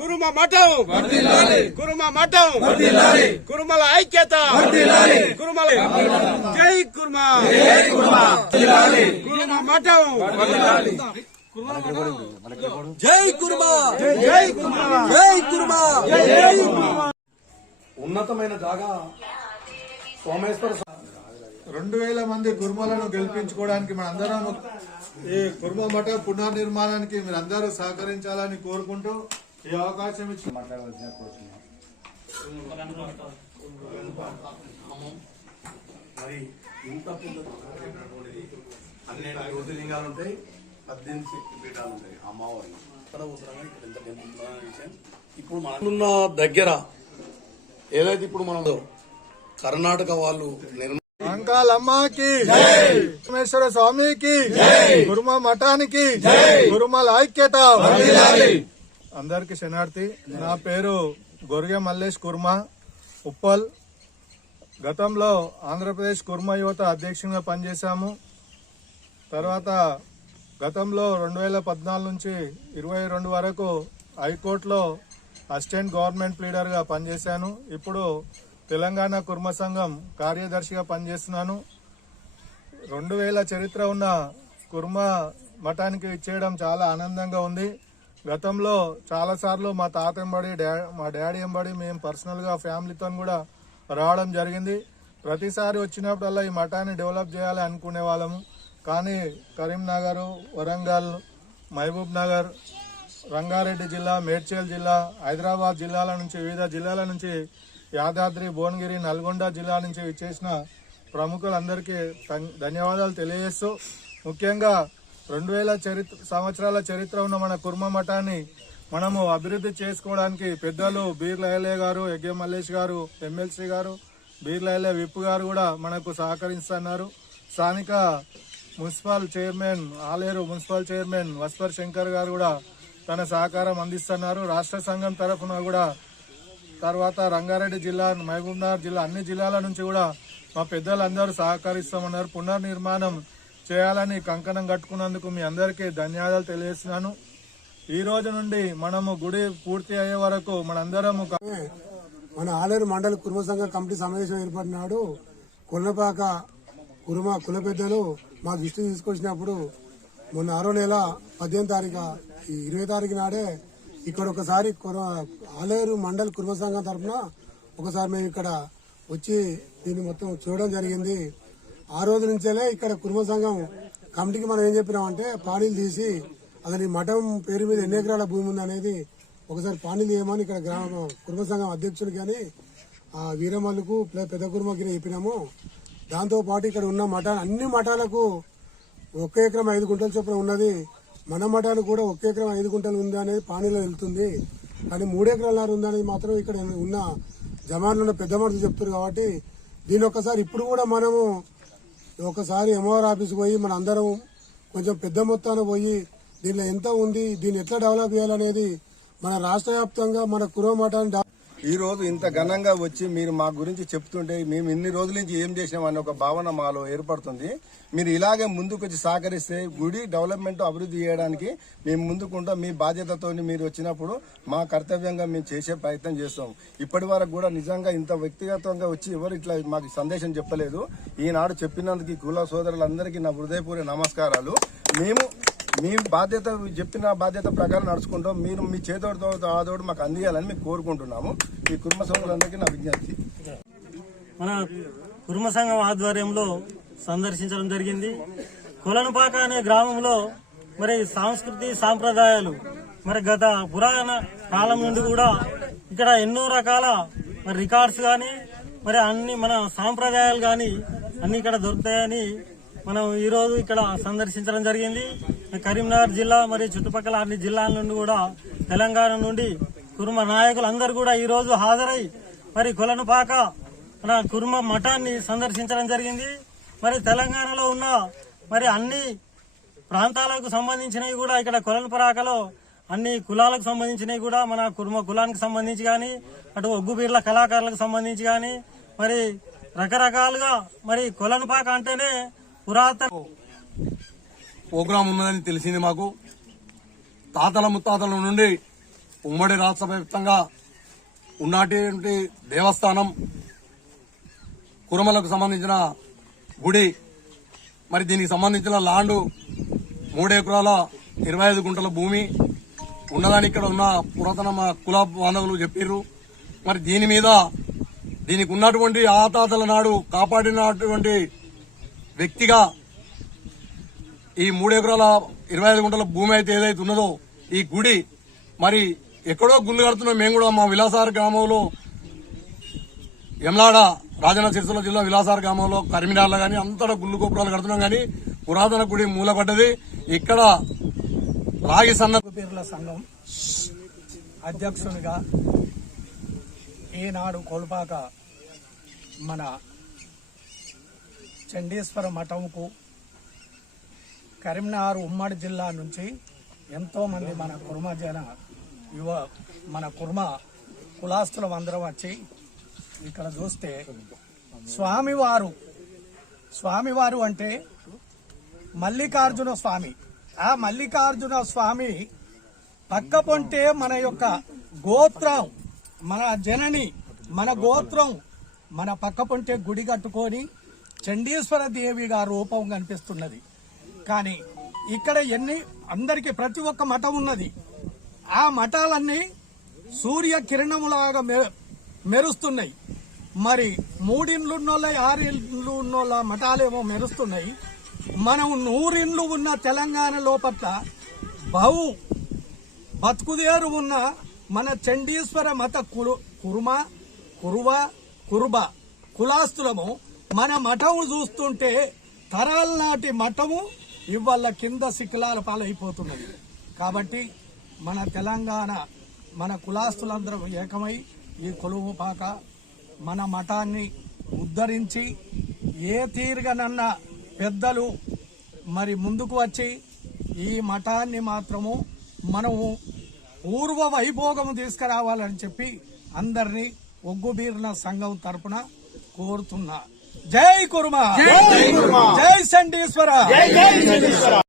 కురుమ మఠం. కురుమ మఠం. కురుమల ఐక్యత. కురుమల జై కుర్మ. కురుమ. మఠం. జై కుర్మా జై కుర్మ. జై కుర్మా. జై కుర్మ. ఉన్నతమైన జాగా సోమేశ్వర రెండు వేల మంది కుర్మలను గెలిపించుకోవడానికి మనందరం ఈ కుర్మ మఠ పునర్నిర్మాణానికి మీరందరూ సహకరించాలని కోరుకుంటూ ఈ అవకాశం ఇచ్చి మాట్లాడవలసిన కోరుతున్నాం మరి ఇంత పెద్ద పన్నెండు జ్యోతిలింగాలు ఉంటాయి పద్దెనిమిది శక్తి పీఠాలు ఉంటాయి అమ్మవారి. విషయం. ఇప్పుడు మన దగ్గర ఏదైతే ఇప్పుడు మనం కర్ణాటక వాళ్ళు నిర్మ అంకాలమ్మకి సోమేశ్వర స్వామికి. కుర్మ మఠానికి. కుర్మల ఐక్యత అందరికి శనార్థి నా పేరు గొర్రె మల్లేష్ కుర్మ ఉప్పల్. గతంలో ఆంధ్రప్రదేశ్ కుర్మ యువత అధ్యక్షునిగా పనిచేశాము. తర్వాత గతంలో రెండు వేల పద్నాలుగు నుంచి ఇరవై రెండు వరకు హైకోర్టులో అసిస్టెంట్ గవర్నమెంట్ లీడర్గా పనిచేశాను. ఇప్పుడు తెలంగాణ కుర్మ సంఘం కార్యదర్శిగా పనిచేస్తున్నాను. రెండు వేల చరిత్ర ఉన్న కుర్మ మఠానికి ఇచ్చేయడం చాలా ఆనందంగా ఉంది. గతంలో చాలాసార్లు మా తాత ఎంబడి డా- మా డాడీ ఎంబడి మేము పర్సనల్గా ఫ్యామిలీతో కూడా రావడం జరిగింది. ప్రతిసారి వచ్చినప్పుడల్లా ఈ మఠాన్ని డెవలప్ చేయాలి అనుకునే వాళ్ళము. కానీ కరీంనగర్ వరంగల్ మహబూబ్ నగర్ రంగారెడ్డి జిల్లా మేడ్చల్ జిల్లా హైదరాబాద్ జిల్లాల నుంచి వివిధ జిల్లాల నుంచి యాదాద్రి భువనగిరి నల్గొండ జిల్లా నుంచి విచ్చేసిన ప్రముఖులందరికీ ధన్యవాదాలు తెలియజేస్తూ ముఖ్యంగా రెండు వేల చరిత్ర సంవత్సరాల చరిత్ర ఉన్న మన కుర్మ మఠాన్ని మనము అభివృద్ధి చేసుకోవడానికి పెద్దలు బీర్ల గారు యజ్ఞ మల్లేష్ గారు ఎమ్మెల్సీ గారు బీర్ల విప్ గారు కూడా మనకు సహకరిస్తున్నారు. స్థానిక municipal chairman Aleru municipal chairman వస్పర్ Shankar గారు కూడా తన సహకారం అందిస్తున్నారు. రాష్ట్ర సంఘం తరఫున కూడా తర్వాత రంగారెడ్డి జిల్లా మహబూబ్నగర్ జిల్లా అన్ని జిల్లాల నుంచి కూడా మా పెద్దలందరూ సహకరిస్తామన్నారు. పునర్నిర్మాణం చేయాలని కంకణం కట్టుకున్నందుకు మీ అందరికీ ధన్యవాదాలు తెలియజేస్తున్నాను. ఈ రోజు నుండి మనము గుడి పూర్తి అయ్యే వరకు మనందరము మన ఆలేరు మండల కుర్మ సంఘ కమిటీ సమావేశం ఏర్పడినాడు. కొల్లపాక కుర్మ కుల పెద్దలు మా దృష్టి తీసుకొచ్చినప్పుడు మొన్న ఆరో నెల పద్దెనిమిది తారీఖు ఇరవై తారీఖు నాడే ఇక్కడ ఒకసారి ఆలేరు మండల కుర్మ సంఘం తరఫున ఒకసారి మేము ఇక్కడ వచ్చి దీన్ని మొత్తం చూడడం జరిగింది. ఆ రోజు నుంచేలే ఇక్కడ కుర్మ సంఘం కమిటీకి మనం ఏం చెప్పినామంటే పానీలు తీసి అతని మఠం పేరు మీద ఎన్ని ఎకరాల భూమి ఉంది అనేది ఒకసారి పానీలు చేయమని ఇక్కడ గ్రామ కుర్మ సంఘం అధ్యక్షుడు కానీ ఆ వీరమల్లుకు పెద్ద కుర్మకి చెప్పినాము. దాంతోపాటు ఇక్కడ ఉన్న మఠాలు అన్ని మఠాలకు ఒక ఎకరం ఐదు గుంటల చొప్పున ఉన్నది. మన మఠానికి కూడా ఒక ఎకరం ఐదు గుంటలు ఉంది అనేది పానీలో వెళ్తుంది. కానీ మూడు ఎకరాల ఉంది అనేది మాత్రం ఇక్కడ ఉన్న జమాన్లో ఉన్న పెద్ద మనుషులు చెప్తారు కాబట్టి దీని ఒక్కసారి ఇప్పుడు కూడా మనము ఒకసారి ఎంఆర్ ఆఫీస్ పోయి మన అందరం కొంచెం పెద్ద మొత్తాన పోయి దీనిలో ఎంత ఉంది దీన్ని ఎట్లా డెవలప్ చేయాలనేది మన రాష్ట్ర వ్యాప్తంగా మన కురో మఠాన్ని ఈ రోజు ఇంత ఘనంగా వచ్చి మీరు మా గురించి చెప్తుంటే మేము ఇన్ని రోజుల నుంచి ఏం చేసామని ఒక భావన మాలో ఏర్పడుతుంది. మీరు ఇలాగే ముందుకు వచ్చి సహకరిస్తే గుడి డెవలప్మెంట్ అభివృద్ధి చేయడానికి మేము ముందుకుంటాం. మీ బాధ్యతతో మీరు వచ్చినప్పుడు మా కర్తవ్యంగా మేము చేసే ప్రయత్నం చేస్తాం. ఇప్పటి వరకు కూడా నిజంగా ఇంత వ్యక్తిగతంగా వచ్చి ఎవరు ఇట్లా మాకు సందేశం చెప్పలేదు. ఈనాడు చెప్పినందుకు ఈ కుల సోదరులందరికీ నా హృదయపూర్వ నమస్కారాలు. మేము మీ బాధ్యత చెప్పిన బాధ్యత ప్రకారం నడుచుకుంటాం. మీరు మీ చేతోడితో ఆదోడు మాకు అందియాలని మేము కోరుకుంటున్నాము. ఈ కుటుంబ సభ్యులందరికీ నా విజ్ఞప్తి. మన కుటుంబ సంఘం ఆధ్వర్యంలో సందర్శించడం జరిగింది. కొలనుపాక అనే గ్రామంలో మరి సంస్కృతి సాంప్రదాయాలు మరి గత పురాణ కాలం నుండి కూడా ఇక్కడ ఎన్నో రకాల మరి రికార్డ్స్ కానీ మరి అన్ని మన సాంప్రదాయాలు కానీ అన్ని ఇక్కడ దొరుకుతాయని మనం ఈరోజు ఇక్కడ సందర్శించడం జరిగింది. కరీంనగర్ జిల్లా మరియు చుట్టుపక్కల అన్ని జిల్లాల నుండి కూడా తెలంగాణ నుండి కుర్మ నాయకులు అందరూ కూడా ఈ రోజు హాజరై మరి కులనుపాక మన కుర్మ మఠాన్ని సందర్శించడం జరిగింది. మరి తెలంగాణలో ఉన్న మరి అన్ని ప్రాంతాలకు సంబంధించినవి కూడా ఇక్కడ కొలనుపరాకలో అన్ని కులాలకు సంబంధించినవి కూడా మన కుర్మ కులానికి సంబంధించి కానీ అటు ఒగ్గుబీర్ల కళాకారులకు సంబంధించి కానీ మరి రకరకాలుగా మరి కొలనుపాక అంటేనే పురాతన ప్రోగ్రాం ఉన్నదని తెలిసింది మాకు. తాతల ముత్తాతల నుండి ఉమ్మడి రాష్ట్ర వ్యాప్తంగా ఉన్నటువంటి దేవస్థానం కురమలకు సంబంధించిన గుడి మరి దీనికి సంబంధించిన లాండు మూడు ఎకరాల ఇరవై ఐదు గుంటల భూమి ఉన్నదని ఇక్కడ ఉన్న పురాతన మా కుల బాంధవులు చెప్పారు మరి దీని మీద దీనికి ఉన్నటువంటి ఆ తాతల నాడు కాపాడినటువంటి వ్యక్తిగా ఈ మూడు ఎకరాల ఇరవై ఐదు గుంటల భూమి అయితే ఏదైతే ఉన్నదో ఈ గుడి మరి ఎక్కడో గుళ్ళు కడుతున్నాం మేము కూడా మా విలాసార గ్రామంలో ఎమ్లాడ రాజన్న సిరిసిల్ల జిల్లా విలాసార గ్రామంలో కరిమినాళ్ళ కానీ అంతటా గుళ్ళు గోపురాలు కడుతున్నాం కానీ పురాతన గుడి మూలపడ్డది ఇక్కడ రాగి సన్న పేర్ల సంఘం అధ్యక్షునిగా ఈనాడు కోల్పాక మన చండీశ్వర మఠంకు కరీంనగర్ ఉమ్మడి జిల్లా నుంచి ఎంతోమంది మన కుర్మ జన యువ మన కుర్మ కులాస్తులం అందరం వచ్చి ఇక్కడ చూస్తే స్వామివారు స్వామివారు అంటే మల్లికార్జున స్వామి. ఆ మల్లికార్జున స్వామి పక్క పొంటే మన యొక్క గోత్రం మన జనని మన గోత్రం మన పక్క పొంటే గుడి కట్టుకొని చండీశ్వర దేవిగా రూపం కనిపిస్తున్నది. కానీ ఇక్కడ ఎన్ని అందరికి ప్రతి ఒక్క మఠం ఉన్నది. ఆ మఠాలన్నీ సూర్య కిరణములాగా మె- మెరుస్తున్నాయి. మరి మూడిండ్లు ఉన్నోళ్ళ ఆరిండ్లు ఉన్నోళ్ళ మఠాలేమో మెరుస్తున్నాయి. మనం నూరిండ్లు ఉన్న తెలంగాణ లోపల బహు బతుకుదేరు ఉన్న మన చండీశ్వర మత కురు కురుమ కురువ కురుబ కులాస్తులము మన మఠము చూస్తుంటే తరాల నాటి మఠము ఇవాళ కింద శిఖలాల పాలైపోతున్నది. కాబట్టి మన తెలంగాణ మన కులాస్తులందరం ఏకమై ఈ కొలువు పాక మన మఠాన్ని ఉద్ధరించి ఏ తీరుగానన్న పెద్దలు మరి ముందుకు వచ్చి ఈ మఠాన్ని మాత్రము మనము పూర్వ వైభోగము తీసుకురావాలని చెప్పి అందరినీ ఒగ్గుబీరిన సంఘం తరపున కోరుతున్నా. జై కుర్మ. జై సండీశ్వర.